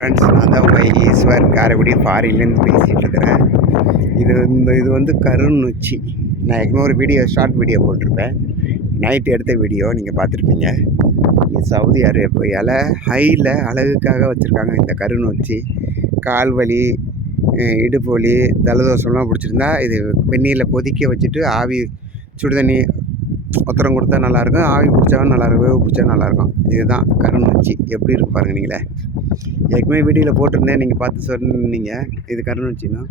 Friends நான் தான் உங்கள் ஈஸ்வர் காரைக்குடி ஃபாரின்லேருந்து பேசிகிட்டு இருக்கிறேன். இது இந்த இது வந்து கருநொச்சி. நான் ஏற்கனவே ஒரு வீடியோ ஷார்ட் வீடியோ போட்டிருப்பேன். நைட்டு எடுத்த வீடியோ நீங்கள் பார்த்துருப்பீங்க. இது சவுதி அரேபியாவில் ஹையில் அழகுக்காக வச்சுருக்காங்க இந்த கருநொச்சி. கால் வலி இடுப்பு வலி தலதோஷம்லாம் பிடிச்சிருந்தா இது வெந்நீரில் கொதிக்க வச்சுட்டு ஆவி சுடுதண்ணி ஒத்தரம் கொடுத்தா நல்லாயிருக்கும். ஆவி பிடிச்சாலும் நல்லாயிருக்கும். வேவு பிடிச்சா நல்லாயிருக்கும். இதுதான் கருநொச்சி எப்படி இருக்கு பாருங்கள் நீங்களே. ஏற்கனவே வீடியோவில் போட்டிருந்தேன். நீங்கள் பார்த்து சொன்னீங்க. இது கருநொச்சின்னா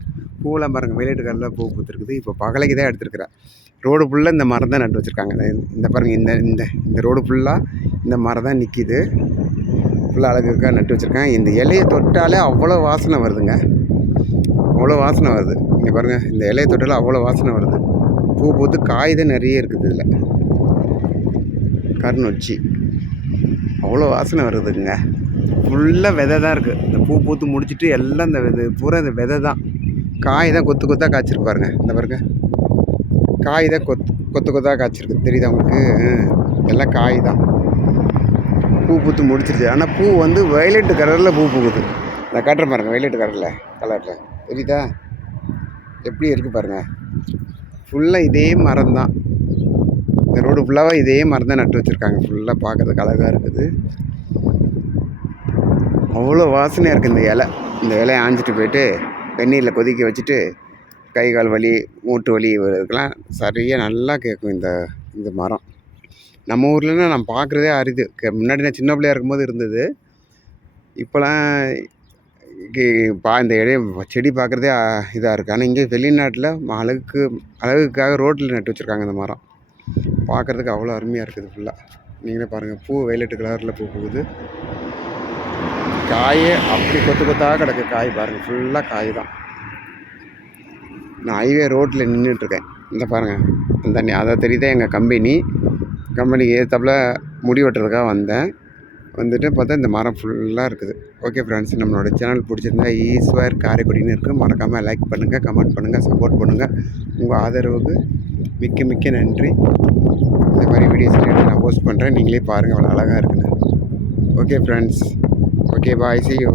பூவெல்லாம் பாருங்கள் வெளியேட்டு கலரில் பூ பூத்துருக்குது. இப்போ பகலைக்கு தான் எடுத்துருக்குறேன் ரோடு ஃபுல்லாக இந்த மரம் தான் நட்டு வச்சுருக்காங்க. இந்த பாருங்கள் இந்த இந்த இந்த ரோடு ஃபுல்லாக இந்த மரம் தான் நிற்கிது ஃபுல்லாக அழகுக்காக நட்டு வச்சுருக்கேன் இந்த இலையை தொட்டாலே அவ்வளோ வாசனை வருதுங்க. அவ்வளோ வாசனை வருது. இங்கே பாருங்கள் இந்த இலையை தொட்டாலே அவ்வளோ வாசனை வருது. பூ பூத்து காய் தான் நிறைய இருக்குது இதில். கருணொச்சி அவ்வளோ வாசனை வருதுங்க. ஃபுல்லாக விதை தான் இருக்குது இந்த பூ பூத்து முடிச்சிட்டு எல்லாம் இந்த விதை பூரா இந்த விதை தான். காய் தான் கொத்து கொத்தாக காய்ச்சிருக்கு பாருங்க. இந்த பாருங்க. காய் தான் கொத்து கொத்து கொத்தாக காய்ச்சிருக்கு. தெரியுதா உங்களுக்கு? எல்லாம் காய் தான். பூ பூத்து முடிச்சிருச்சு. ஆனால் பூ வந்து வயலட்டு கலரில் பூ பூக்குது. நான் காட்டுறேன் பாருங்க வயலட்டு கலரில் கலரில் தெரியுதா? எப்படி இருக்குது பாருங்கள் ஃபுல்லாக இதே மரம் தான் இந்த ரோடு ஃபுல்லாக இதே மரம் தான் நட்டு வச்சுருக்காங்க. ஃபுல்லாக பார்க்குறதுக்கு அழகாக இருக்குது. அவ்வளோ வாசனையாக இருக்குது இந்த இலை. இந்த இலையை ஆஞ்சிட்டு போயிட்டு வெந்நீரில் கொதிக்க வச்சுட்டு கை கால் வலி மூட்டு வலி இதுக்கெல்லாம் சரியாக நல்லா கேட்கும் இந்த இந்த மரம். நம்ம ஊர்லன்னா நான் பார்க்குறதே அரிது. முன்னாடி நான் சின்ன பிள்ளையா இருக்கும்போது இருந்தது. இப்போலாம் பா இந்த இடைய செடி பார்க்குறதே இதாக இருக்குது ஆனால் இங்கே வெளிநாட்டில் அழகுக்கு அழகுக்காக ரோட்டில் நட்டு வச்சுருக்காங்க இந்த மரம். பார்க்குறதுக்கு அவ்வளோ அருமையாக இருக்குது ஃபுல்லாக நீங்களே பாருங்கள் பூ வயலட்டு கலரில் பூ போகுது காயே அப்படி கொத்து கொத்தாக கிடக்கு. காய் பாருங்கள் ஃபுல்லாக காய் தான். நான் ஹைவே ரோட்டில் நின்றுட்டுருக்கேன் இந்த பாருங்கள் இந்த தண்ணி அதை தெரியுதே எங்கள் கம்பெனி கம்பெனிக்கு ஏற்றாப்புல முடி வெட்டுறதுக்காக வந்தேன். வந்துட்டு பார்த்தா இந்த மரம் ஃபுல்லாக இருக்குது. ஓகே ஃப்ரெண்ட்ஸ் நம்மளோட சேனல் பிடிச்சிருந்தா e ஈஸ்வர் காரைக்குடின்னு இருக்குது மறக்காமல் லைக் பண்ணுங்கள் கமெண்ட் பண்ணுங்கள் சப்போர்ட் பண்ணுங்கள் உங்கள் ஆதரவுக்கு மிக்க மிக்க நன்றி. இந்த மாதிரி வீடியோஸ் நான் போஸ்ட் பண்ணுறேன் நீங்களே பாருங்கள் அவ்வளோ அழகாக இருக்குன்னு. Okay friends okay bye see you